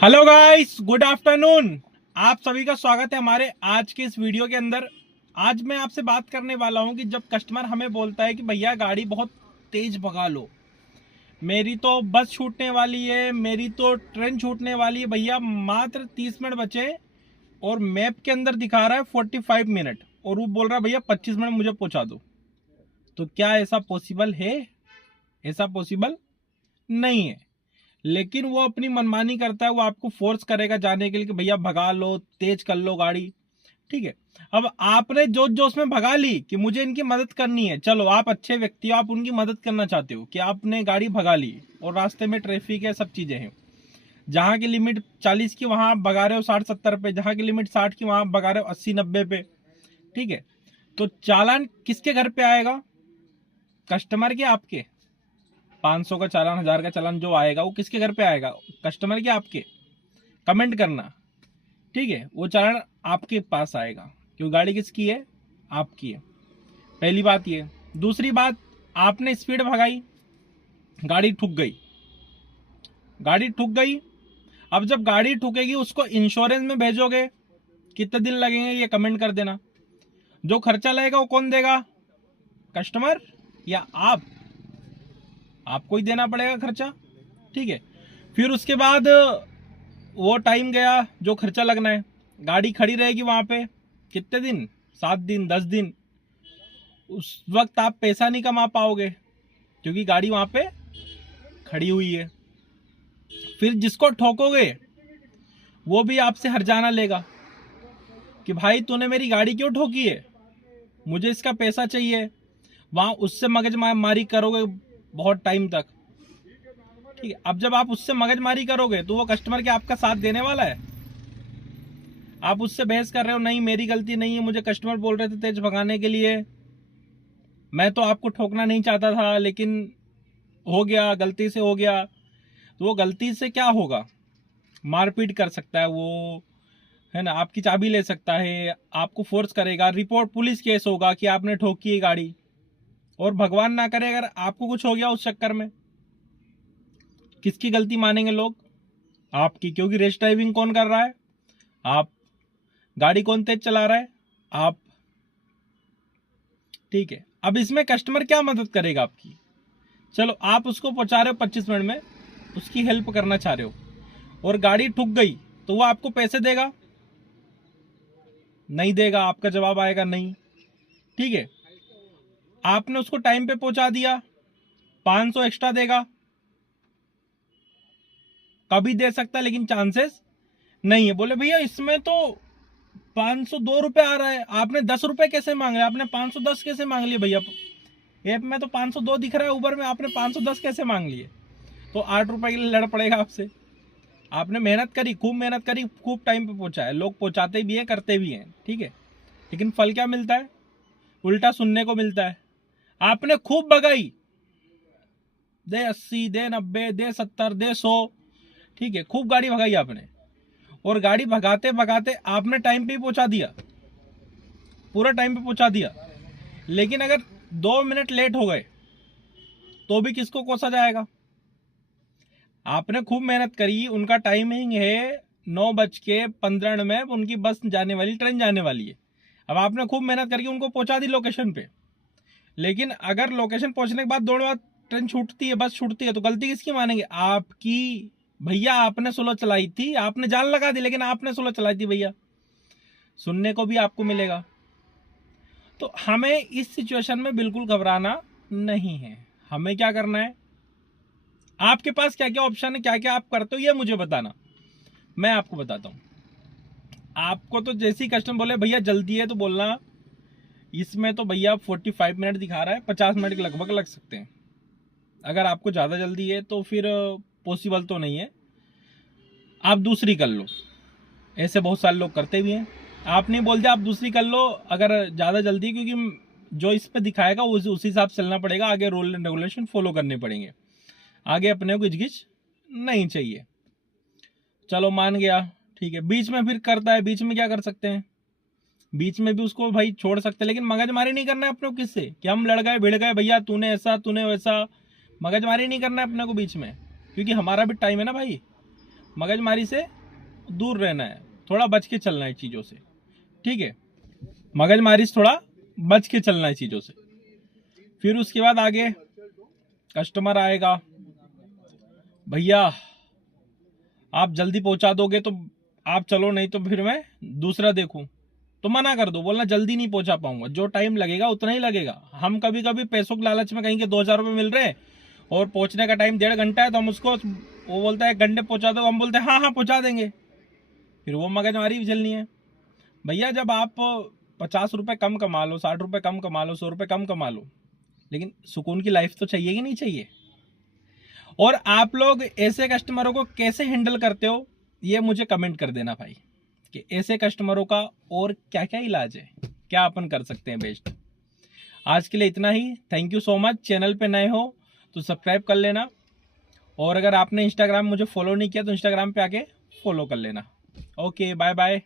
Hello guys, good afternoon. आप सभी का स्वागत है हमारे आज के इस वीडियो के अंदर। आज मैं आपसे बात करने वाला हूं कि जब कस्टमर हमें बोलता है कि भैया गाड़ी बहुत तेज भगा लो, मेरी तो बस छूटने वाली है, मेरी तो ट्रेन छूटने वाली है, भैया मात्र 30 मिनट बचे और मैप के अंदर दिखा रहा है 45 मिनट और वो बोल रहा है भैया 25 मिनट मुझे पहुंचा दो। तो क्या ऐसा पॉसिबल है? ऐसा पॉसिबल नहीं है। लेकिन वो अपनी मनमानी करता है, वो आपको फोर्स करेगा जाने के लिए कि भैया भगा लो, तेज कर लो गाड़ी। ठीक है, अब आपने जोश जोश में भगा ली कि मुझे इनकी मदद करनी है। चलो, आप अच्छे व्यक्ति हो, आप उनकी मदद करना चाहते हो कि आपने गाड़ी भगा ली और रास्ते में ट्रैफिक है, सब चीजें हैं। जहां की लिमिट 40 की वहां आप भगा रहे हो 60-70 पे, जहां की लिमिट 60 की वहां आप भगा रहे हो 80-90 पे। ठीक है, तो चालान किसके घर पे आएगा? कस्टमर के, आपके? 500 का चालान, 1000 का चालान जो आएगा वो किसके घर पे आएगा? कस्टमर के, आपके? कमेंट करना। ठीक है, वो चालान आपके पास आएगा। क्यों? गाड़ी किसकी है? आपकी है। पहली बात ये। दूसरी बात, आपने स्पीड भगाई, गाड़ी ठुक गई। गाड़ी ठुक गई। अब जब गाड़ी ठुकेगी उसको इंश्योरेंस में भेजोगे, कितने दिन लगेंगे ये कमेंट कर देना। जो खर्चा लगेगा वो कौन देगा? कस्टमर या आप? आपको ही देना पड़ेगा खर्चा। ठीक है, फिर उसके बाद वो टाइम गया जो खर्चा लगना है, गाड़ी खड़ी रहेगी वहां पे कितने दिन? 7 दिन, 10 दिन। उस वक्त आप पैसा नहीं कमा पाओगे क्योंकि गाड़ी वहां पे खड़ी हुई है। फिर जिसको ठोकोगे वो भी आपसे हर्जाना लेगा कि भाई तूने मेरी गाड़ी क्यों ठोकी है, मुझे इसका पैसा चाहिए। वहां उससे मगज मारी करोगे बहुत टाइम तक। ठीक है, अब जब आप उससे मगजमारी करोगे तो वो कस्टमर के आपका साथ देने वाला है? आप उससे बहस कर रहे हो, नहीं मेरी गलती नहीं है, मुझे कस्टमर बोल रहे थे तेज भगाने के लिए, मैं तो आपको ठोकना नहीं चाहता था लेकिन हो गया, गलती से हो गया। तो वो गलती से क्या होगा? मारपीट कर सकता है वो, है ना, आपकी चाबी ले सकता है, आपको फोर्स करेगा, रिपोर्ट पुलिस केस होगा कि आपने ठोकी है गाड़ी। और भगवान ना करे अगर आपको कुछ हो गया उस चक्कर में, किसकी गलती मानेंगे लोग? आपकी, क्योंकि रेस ड्राइविंग कौन कर रहा है? आप। गाड़ी कौन तेज चला रहा है? आप। ठीक है, अब इसमें कस्टमर क्या मदद करेगा आपकी? चलो, आप उसको पहुंचा रहे हो 25 मिनट में, उसकी हेल्प करना चाह रहे हो और गाड़ी ठुक गई तो वो आपको पैसे देगा? नहीं देगा। आपका जवाब आएगा नहीं। ठीक है, आपने उसको टाइम पे पहुंचा दिया, 500 एक्स्ट्रा देगा? कभी दे सकता है लेकिन चांसेस नहीं है। बोले भैया इसमें तो 502 रुपये आ रहा है, आपने 10 रुपए कैसे मांग रहे? आपने 510 कैसे मांग लिए भैया? ऐप में तो 502 दिख रहा है, उबर में आपने 510 कैसे मांग लिए? तो 8 रुपए के लिए लड़ पड़ेगा आपसे। आपने मेहनत करी, खूब मेहनत करी, खूब टाइम पे पहुंचा है, लोग पहुंचाते भी हैं, करते भी हैं। ठीक है, लेकिन फल क्या मिलता है? उल्टा सुनने को मिलता है। आपने खूब भगाई, दे 80, दे 90, दे 70, दे 100। ठीक है, खूब गाड़ी भगाई आपने और गाड़ी भगाते भगाते आपने टाइम पे ही पहुंचा दिया, पूरा टाइम पे पहुंचा दिया। लेकिन अगर 2 मिनट लेट हो गए तो भी किसको कोसा जाएगा? आपने खूब मेहनत करी, उनका टाइमिंग है 9:15 में उनकी बस जाने वाली, ट्रेन जाने वाली है। अब आपने खूब मेहनत करके उनको पहुंचा दी लोकेशन पे, लेकिन अगर लोकेशन पहुंचने के बाद दौड़ बाद ट्रेन छूटती है, बस छूटती है, तो गलती किसकी मानेंगे? आपकी। भैया आपने स्लो चलाई थी, आपने जान लगा दी, लेकिन आपने स्लो चलाई थी भैया, सुनने को भी आपको मिलेगा। तो हमें इस सिचुएशन में बिल्कुल घबराना नहीं है। हमें क्या करना है? आपके पास क्या क्या ऑप्शन है, क्या क्या आप करते हो, ये मुझे बताना, मैं आपको बताता हूं। आपको तो जैसे ही कस्टमर बोले भैया जल्दी है तो बोलना इसमें तो भैया 45 मिनट दिखा रहा है, 50 मिनट के लगभग लग सकते हैं। अगर आपको ज़्यादा जल्दी है तो फिर पॉसिबल तो नहीं है, आप दूसरी कर लो। ऐसे बहुत सारे लोग करते भी हैं। आप नहीं बोलते, आप दूसरी कर लो अगर ज़्यादा जल्दी, क्योंकि जो इस पे दिखाएगा उस हिसाब से चलना पड़ेगा, आगे रूल एंड रेगुलेशन फॉलो करने पड़ेंगे, आगे अपने को हिचकिच नहीं चाहिए। चलो मान गया, ठीक है। बीच में फिर करता है, बीच में क्या कर सकते हैं? बीच में भी उसको भाई छोड़ सकते हैं, लेकिन मगजमारी नहीं करना है अपने को किससे कि हम लड़ गए भिड़ गए, भैया तूने ऐसा तूने वैसा। मगजमारी नहीं करना है अपने को बीच में, क्योंकि हमारा भी टाइम है ना भाई। मगजमारी से दूर रहना है, थोड़ा बच के चलना है चीज़ों से, ठीक है। मगजमारी से थोड़ा बच के चलना है चीज़ों से। फिर उसके बाद आगे कस्टमर आएगा, भैया आप जल्दी पहुंचा दोगे तो आप चलो, नहीं तो फिर मैं दूसरा देखूं। तो मना कर दो, बोलना जल्दी नहीं पहुंचा पाऊंगा, जो टाइम लगेगा उतना ही लगेगा। हम कभी कभी पैसों के लालच में कहीं के 2,000 रुपये मिल रहे हैं और पहुंचने का टाइम 1.5 घंटा है, तो हम उसको, वो बोलता है 1 घंटे पहुंचा दो, हम बोलते हैं हाँ हाँ पहुंचा देंगे। फिर वो मगजमारी भी झेलनी है। भैया जब आप 50 रुपये कम कमा लो, 60 रुपये कम कमा लो, 100 रुपये कम कमा लो, लेकिन सुकून की लाइफ तो चाहिए कि नहीं चाहिए। और आप लोग ऐसे कस्टमरों को कैसे हैंडल करते हो, ये मुझे कमेंट कर देना भाई, कि ऐसे कस्टमरों का और क्या क्या इलाज है, क्या अपन कर सकते हैं बेस्ट। आज के लिए इतना ही। Thank you so much. Channel पे नए हो तो सब्सक्राइब कर लेना, और अगर आपने इंस्टाग्राम मुझे फॉलो नहीं किया तो इंस्टाग्राम पे आके फॉलो कर लेना। Okay, bye bye.